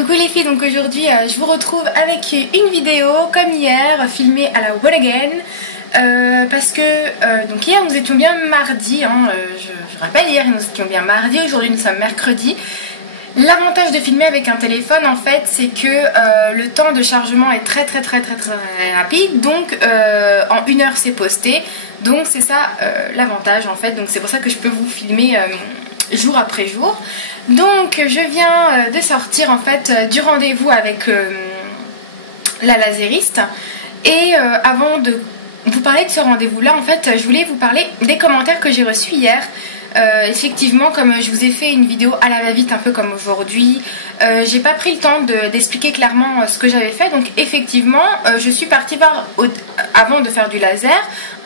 Coucou les filles, donc aujourd'hui je vous retrouve avec une vidéo comme hier, filmée à la One Again. Parce que donc hier nous étions bien mardi, je rappelle, hier nous étions bien mardi, aujourd'hui nous sommes mercredi. L'avantage de filmer avec un téléphone en fait c'est que le temps de chargement est très rapide, donc en 1 heure c'est posté, donc c'est ça l'avantage en fait, donc c'est pour ça que je peux vous filmer jour après jour. Donc je viens de sortir en fait du rendez-vous avec la lasériste, et avant de vous parler de ce rendez-vous là en fait je voulais vous parler des commentaires que j'ai reçus hier. Effectivement, comme je vous ai fait une vidéo à la va-vite un peu comme aujourd'hui, j'ai pas pris le temps d'expliquer clairement ce que j'avais fait, donc effectivement je suis partie voir avant de faire du laser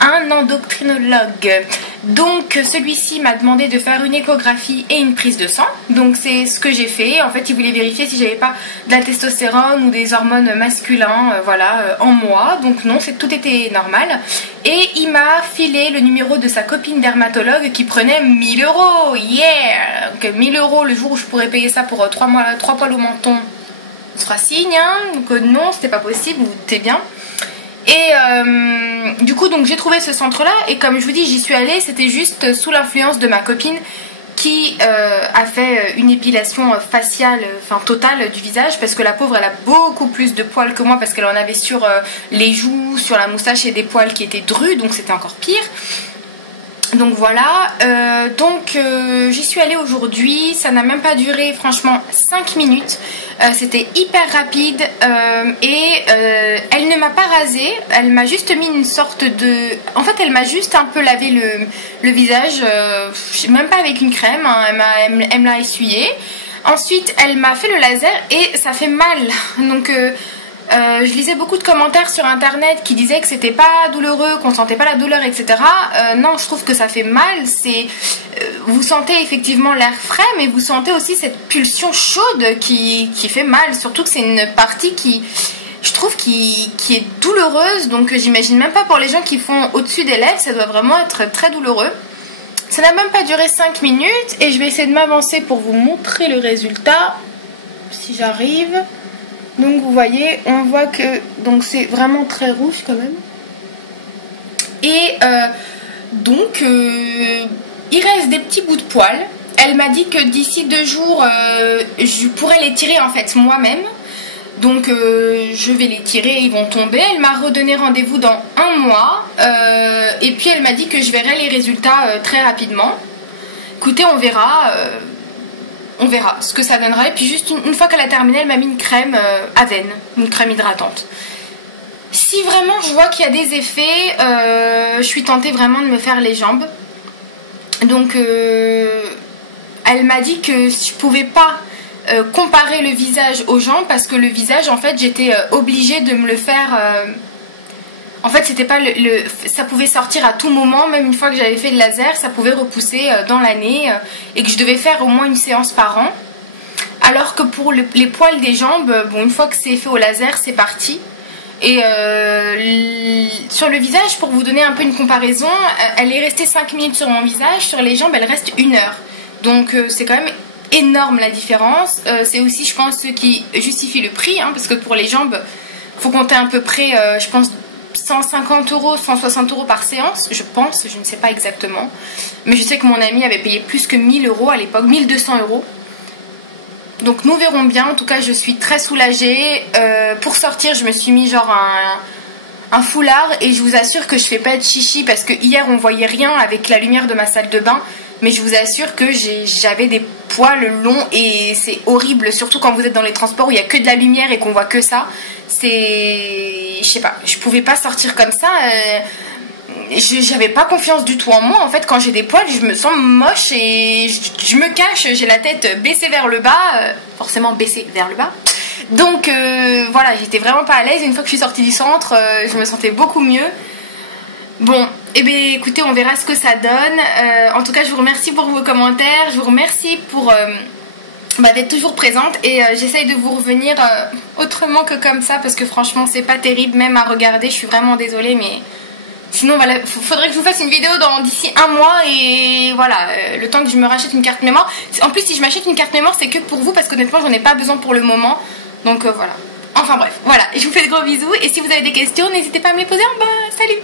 un endocrinologue. Donc celui-ci m'a demandé de faire une échographie et une prise de sang, donc c'est ce que j'ai fait. En fait il voulait vérifier si j'avais pas de la testostérone ou des hormones masculins en moi, donc non, tout était normal. Et il m'a filé le numéro de sa copine dermatologue qui prenait 1000 €, yeah. Donc 1000 € le jour où je pourrais payer ça pour 3 poils au menton, on se fera signe, hein. Donc non, c'était pas possible, vous vous doutez bien. Et du coup donc j'ai trouvé ce centre là, et comme je vous dis j'y suis allée, c'était juste sous l'influence de ma copine qui a fait une épilation faciale, totale du visage, parce que la pauvre elle a beaucoup plus de poils que moi, parce qu'elle en avait sur les joues, sur la moustache, et des poils qui étaient drus, donc c'était encore pire. Donc voilà, j'y suis allée aujourd'hui, ça n'a même pas duré franchement 5 minutes, c'était hyper rapide, et elle ne m'a pas rasée, elle m'a juste mis une sorte de... En fait elle m'a juste un peu lavé le visage, même pas avec une crème, hein, elle me l'a essuyé. Ensuite elle m'a fait le laser et ça fait mal, donc... je lisais beaucoup de commentaires sur internet qui disaient que c'était pas douloureux, qu'on sentait pas la douleur, etc. Non, je trouve que ça fait mal. Vous sentez effectivement l'air frais, mais vous sentez aussi cette pulsion chaude qui fait mal. Surtout que c'est une partie qui, je trouve, qui est douloureuse. Donc j'imagine même pas pour les gens qui font au-dessus des lèvres, ça doit vraiment être très douloureux. Ça n'a même pas duré 5 minutes, et je vais essayer de m'avancer pour vous montrer le résultat, si j'arrive. Donc vous voyez, on voit que c'est vraiment très rouge quand même. Et il reste des petits bouts de poils. Elle m'a dit que d'ici 2 jours, je pourrais les tirer en fait moi-même. Donc je vais les tirer, ils vont tomber. Elle m'a redonné rendez-vous dans 1 mois. Et puis elle m'a dit que je verrai les résultats très rapidement. Écoutez, on verra. On verra ce que ça donnera. Et puis juste une fois qu'elle a terminé, elle m'a mis une crème Aven, une crème hydratante. Si vraiment je vois qu'il y a des effets, je suis tentée vraiment de me faire les jambes. Donc elle m'a dit que je pouvais pas comparer le visage aux jambes, parce que le visage en fait j'étais obligée de me le faire... En fait, c'était pas ça pouvait sortir à tout moment, même une fois que j'avais fait le laser, ça pouvait repousser dans l'année, et que je devais faire au moins une séance par an. Alors que pour les poils des jambes, bon, une fois que c'est fait au laser, c'est parti. Et sur le visage, pour vous donner un peu une comparaison, elle est restée 5 minutes sur mon visage, sur les jambes, elle reste 1 heure. Donc c'est quand même énorme la différence. C'est aussi, je pense, ce qui justifie le prix, hein, parce que pour les jambes, faut compter à peu près, je pense, 150 €, 160 € par séance, je pense, je ne sais pas exactement. Mais je sais que mon ami avait payé plus que 1000 € à l'époque, 1200 €. Donc nous verrons bien, en tout cas je suis très soulagée. Pour sortir, je me suis mis genre un foulard, et je vous assure que je fais pas de chichi, parce que hier on voyait rien avec la lumière de ma salle de bain. Mais je vous assure que j'avais des poils longs, et c'est horrible, surtout quand vous êtes dans les transports où il n'y a que de la lumière et qu'on voit que ça. Je sais pas, je pouvais pas sortir comme ça. J'avais pas confiance du tout en moi. En fait, quand j'ai des poils, je me sens moche et je me cache. J'ai la tête baissée vers le bas, forcément baissée vers le bas. Donc voilà, j'étais vraiment pas à l'aise. Une fois que je suis sortie du centre, je me sentais beaucoup mieux. Bon, et bien écoutez, on verra ce que ça donne. En tout cas, je vous remercie pour vos commentaires. Je vous remercie pour d'être toujours présente, et j'essaye de vous revenir autrement que comme ça, parce que franchement c'est pas terrible même à regarder. Je suis vraiment désolée, mais Sinon voilà, faudrait que je vous fasse une vidéo d'ici un mois et voilà, le temps que je me rachète une carte mémoire. En plus si je m'achète une carte mémoire c'est que pour vous parce qu'honnêtement j'en ai pas besoin pour le moment. Donc voilà. Enfin bref, voilà, je vous fais de gros bisous et si vous avez des questions n'hésitez pas à me les poser en bas. Salut!